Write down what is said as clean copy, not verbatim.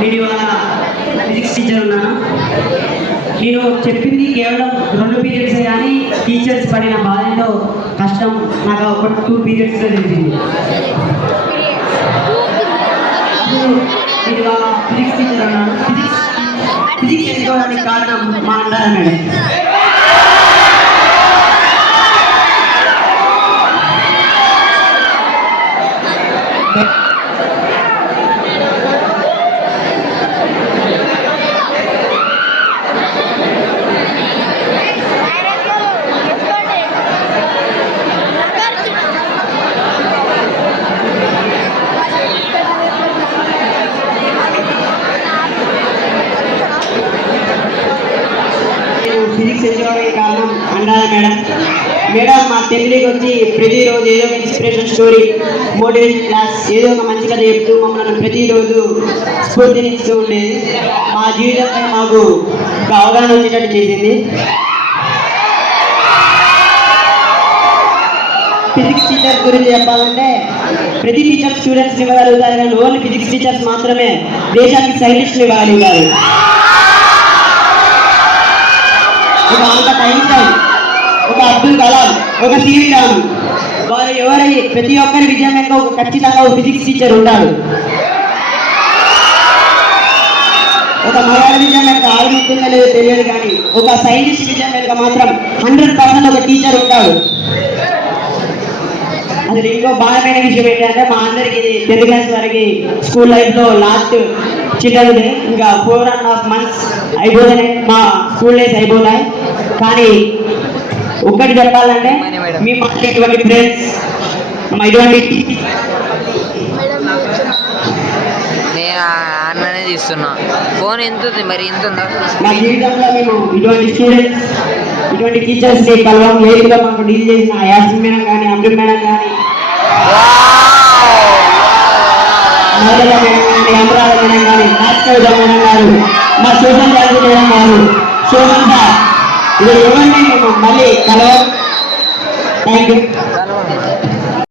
నేను ఇవాళ physics teacher ఉన్నాను. నేను చెప్పింది కేవలం 2 పీరియడ్స్ కానీ టీచర్స్ పడిన బాధతో కష్టం నాకు ఒక 2 పీరియడ్స్లో తెలిసింది. నేను ఇవాళ ఫిజిక్స్ టీచర్ ఉన్నాను. ఫిజిక్స్ ఎంచుకోవడానికి కారణం మా అన్నారు మేడం. ఫిజిక్స్ ఎంచుకోవడానికి కారణం అండాల మేడం. మేడం మా తెలుగుకి వచ్చి ప్రతిరోజు ఏదో ఒక ఇన్స్పిరేషన్ స్టోరీ, మోటివేషన్ క్లాస్, ఏదో ఒక మంచి కథ చెప్తూ మమ్మల్ని ప్రతిరోజు స్ఫూర్తినిస్తూ ఉండేది. మా జీవితంపై మాకు ఒక అవగాహన వచ్చేటట్టు చేసింది. ఫిజిక్స్ టీచర్ గురించి చెప్పాలంటే ప్రతి టీచర్ స్టూడెంట్స్ని ఇవ్వగలుగుతారు, కానీ ఓన్లీ ఫిజిక్స్ టీచర్స్ మాత్రమే దేశానికి సైంటిస్ట్ని ఇవ్వగలుగుతారు. ఒక ఆల్బర్ట్ ఐన్స్టైన్, ఒక అబ్దుల్ కలాం, ఒక సివి రామన్, వారు ఎవరై ప్రతి ఒక్కరి విజయం వెనుక ఒక ఖచ్చితంగా ఒక ఫిజిక్స్ టీచర్ ఉంటాడు. ఒక మగాడి విజయం వెనుక ఆడుతుందో లేదో తెలియదు, కానీ ఒక సైంటిస్ట్ విజయం వెనుక మాత్రం 100% ఒక టీచర్ ఉంటాడు. అసలు ఇంకో బాధమైన విషయం ఏంటంటే మా అందరికి 10th క్లాస్ వరకు స్కూల్ లైఫ్లో లాస్ట్ చిల్డ్రన్ డే, ఇంకా 4.5 months అయిపోతున్నాయి, మా స్కూల్ డేస్ అయిపోతాయి. కానీ ఒక్కటి చెప్పాలంటే మీ మాకు ఇటువంటి ఫ్రెండ్స్, ఇటువంటి నేను అన్ననే తీస్తున్నా. ఫోన్ ఎంత ఉంది మరి? ఎంత ఉందా? మా జీవితంలో మేము ఇటువంటి స్టూడెంట్స్, ఇటువంటి టీచర్స్ని కలవడం లేదుగా మాకు డీల్ చేసిన యాసిన్ మేడం కానీ, అమృత్ మేడం కానీ, మౌలిక మేడం కానీ, అమరాధ మేడం కానీ, నాస్కవిత మేడం గారు, మా సోషల్ జాగ్రత్త మేడం గారు, శోభన్ సార్, ఇది ఎవరిని మేము మళ్ళీ కలవం. Thank you.